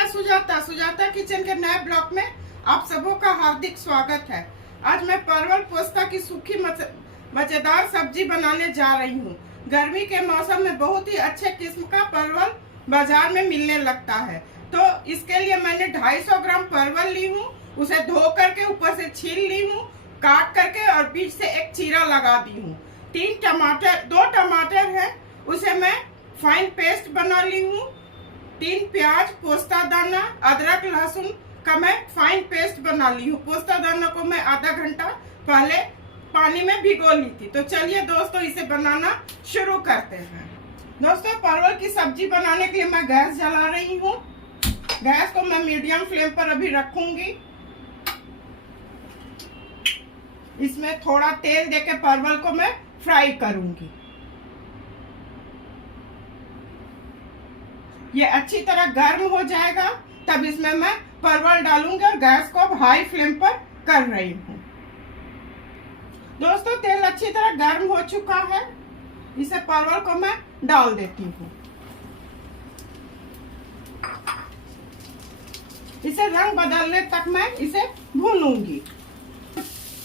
मैं सुजाता किचन के नए ब्लॉग में आप सबों का हार्दिक स्वागत है। आज मैं परवल पोस्ता की सूखी मजेदार सब्जी बनाने जा रही हूँ। गर्मी के मौसम में बहुत ही अच्छे किस्म का परवल बाजार में मिलने लगता है, तो इसके लिए मैंने 250 ग्राम परवल ली हूँ। उसे धो करके ऊपर से छील ली हूँ, काट करके और बीच से एक चीरा लगा दी हूँ। 2 टमाटर है, उसे मैं फाइन पेस्ट बना ली हूँ। 3 प्याज, पोस्ता दाना, अदरक, लहसुन का मैं फाइन पेस्ट बना ली हूँ। पोस्ता दाना को मैं आधा घंटा पहले पानी में भिगो ली थी। तो चलिए दोस्तों, इसे बनाना शुरू करते हैं। दोस्तों, परवल की सब्जी बनाने के लिए मैं गैस जला रही हूँ। गैस को मैं मीडियम फ्लेम पर अभी रखूंगी। इसमें थोड़ा तेल देके परवल को मैं फ्राई करूंगी। ये अच्छी तरह गर्म हो जाएगा, तब इसमें मैं परवल डालूंगी और गैस को अब हाई फ्लेम पर कर रही हूँ। दोस्तों, तेल अच्छी तरह गर्म हो चुका है। इसे परवल को मैं डाल देती हूँ। इसे रंग बदलने तक मैं इसे भूनूंगी।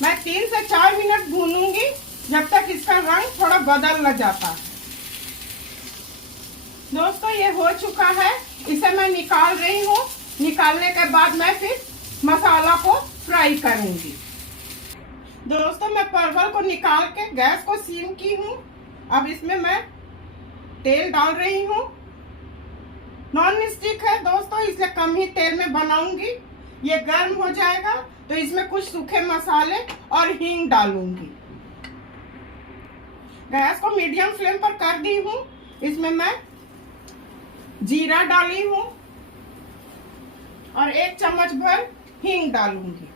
मैं 3 से 4 मिनट भूनूंगी, जब तक इसका रंग थोड़ा बदल न जाता है। दोस्तों, ये हो चुका है। इसे मैं निकाल रही हूँ। निकालने के बाद मैं फिर मसाला को फ्राई करूंगी। दोस्तों, मैं परवल को निकाल के गैस को सीम की हूँ। अब इसमें मैं तेल डाल रही हूँ। नॉन स्टिक है दोस्तों, इसलिए कम ही तेल में बनाऊंगी। ये गर्म हो जाएगा तो इसमें कुछ सूखे मसाले और हींग डालूंगी। गैस को मीडियम फ्लेम पर कर दी हूँ। इसमें मैं जीरा डाली हूँ और 1 चम्मच भर हींग डालूंगी।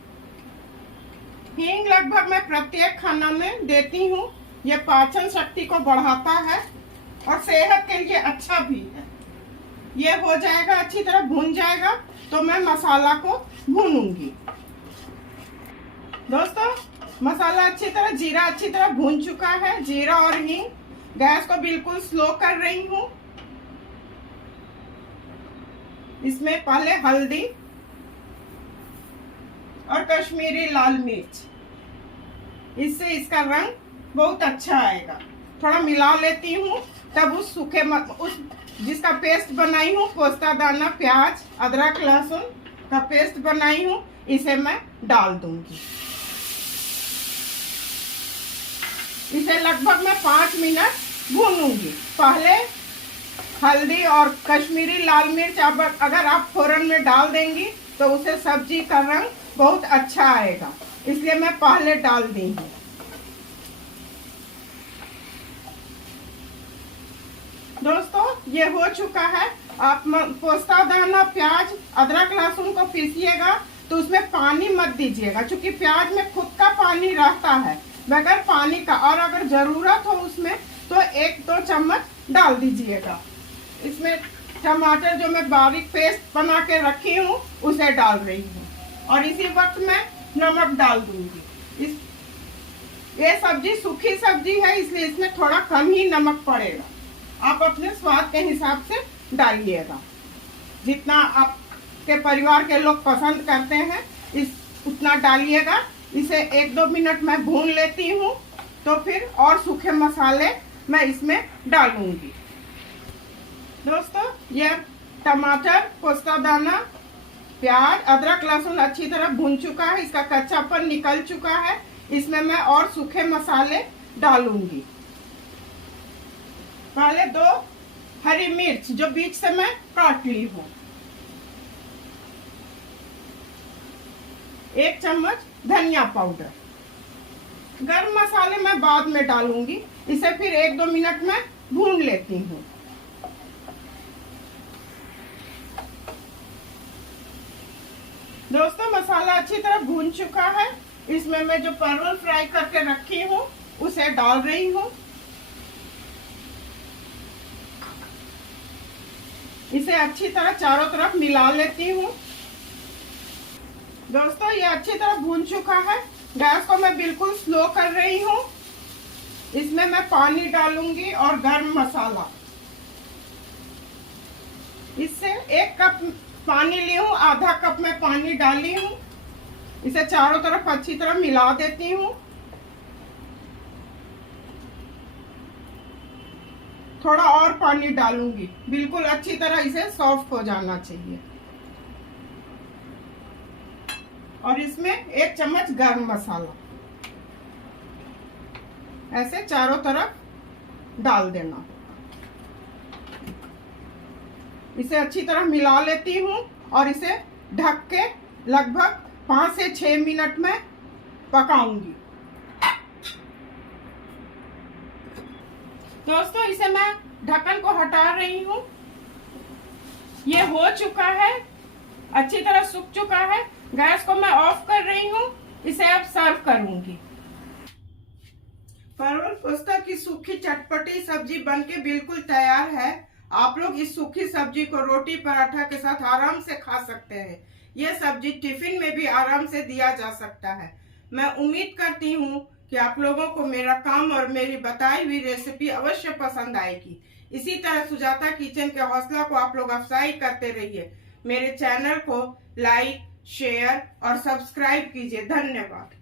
हींग लगभग मैं प्रत्येक खाना में देती हूँ। ये पाचन शक्ति को बढ़ाता है और सेहत के लिए अच्छा भी है। ये हो जाएगा, अच्छी तरह भून जाएगा तो मैं मसाला को भूनूंगी। दोस्तों, मसाला जीरा अच्छी तरह भून चुका है। जीरा और हींग। गैस को बिल्कुल स्लो कर रही हूँ। इसमें पहले हल्दी और कश्मीरी लाल मिर्च, इससे इसका रंग बहुत अच्छा आएगा। थोड़ा मिला लेती हूँ, तब उस जिसका पेस्ट बनाई हूँ, पोस्ता दाना, प्याज, अदरक, लहसुन का पेस्ट बनाई हूँ, इसे मैं डाल दूंगी। इसे लगभग मैं 5 मिनट भूनूंगी। पहले हल्दी और कश्मीरी लाल मिर्च अगर आप फोरन में डाल देंगी तो उसे सब्जी का रंग बहुत अच्छा आएगा, इसलिए मैं पहले डाल दी हूँ। दोस्तों, ये हो चुका है। आप पोस्ता दाना, प्याज, अदरक, लहसुन को पीसिएगा तो उसमें पानी मत दीजिएगा, क्योंकि प्याज में खुद का पानी रहता है बगैर पानी का। और अगर जरूरत हो उसमें तो 1-2 चम्मच डाल दीजिएगा। इसमें टमाटर जो मैं बारीक पेस्ट बना के रखी हूँ उसे डाल रही हूँ और इसी वक्त मैं नमक डाल दूंगी। ये सब्जी सूखी सब्जी है, इसलिए इसमें थोड़ा कम ही नमक पड़ेगा। आप अपने स्वाद के हिसाब से डालिएगा। जितना आपके परिवार के लोग पसंद करते हैं उतना डालिएगा। इसे 1-2 मिनट मैं भून लेती हूँ, तो फिर और सूखे मसाले मैं इसमें डालूंगी। दोस्तों, ये टमाटर, पोस्ता दाना, प्याज, अदरक, लहसुन अच्छी तरह भून चुका है। इसका कच्चापन निकल चुका है। इसमें मैं और सूखे मसाले डालूंगी। पहले 2 हरी मिर्च जो बीच से मैं काट ली हूँ। 1 चम्मच धनिया पाउडर। गरम मसाले मैं बाद में डालूंगी। इसे फिर 1-2 मिनट में भून लेती हूँ। दोस्तों, मसाला अच्छी तरह भून चुका है। इसमें मैं जो परवल फ्राई करके रखी हूँ उसे डाल रही हूँ। इसे अच्छी तरह चारों तरफ मिला लेती हूँ। दोस्तों, ये अच्छी तरह भून चुका है। गैस को मैं बिल्कुल स्लो कर रही हूँ। इसमें मैं पानी डालूंगी और गरम मसाला। इससे 1 कप पानी ली हूँ, आधा कप में पानी डाली हूँ। इसे चारों तरफ अच्छी तरह मिला देती हूँ। थोड़ा और पानी डालूंगी, बिल्कुल अच्छी तरह इसे सॉफ्ट हो जाना चाहिए। और इसमें 1 चम्मच गरम मसाला ऐसे चारों तरफ डाल देना। इसे अच्छी तरह मिला लेती हूँ और इसे ढक के लगभग 5 से 6 मिनट में पकाऊंगी। दोस्तों, इसे मैं ढक्कन को हटा रही हूँ। ये हो चुका है, अच्छी तरह सूख चुका है। गैस को मैं ऑफ कर रही हूँ। इसे अब सर्व करूंगी। परवल पोस्ता की सूखी चटपटी सब्जी बनके बिल्कुल तैयार है। आप लोग इस सूखी सब्जी को रोटी पराठा के साथ आराम से खा सकते हैं। यह सब्जी टिफिन में भी आराम से दिया जा सकता है। मैं उम्मीद करती हूँ कि आप लोगों को मेरा काम और मेरी बताई हुई रेसिपी अवश्य पसंद आएगी। इसी तरह सुजाता किचन के हौसला को आप लोग अफजाई करते रहिए। मेरे चैनल को लाइक, शेयर और सब्सक्राइब कीजिए। धन्यवाद।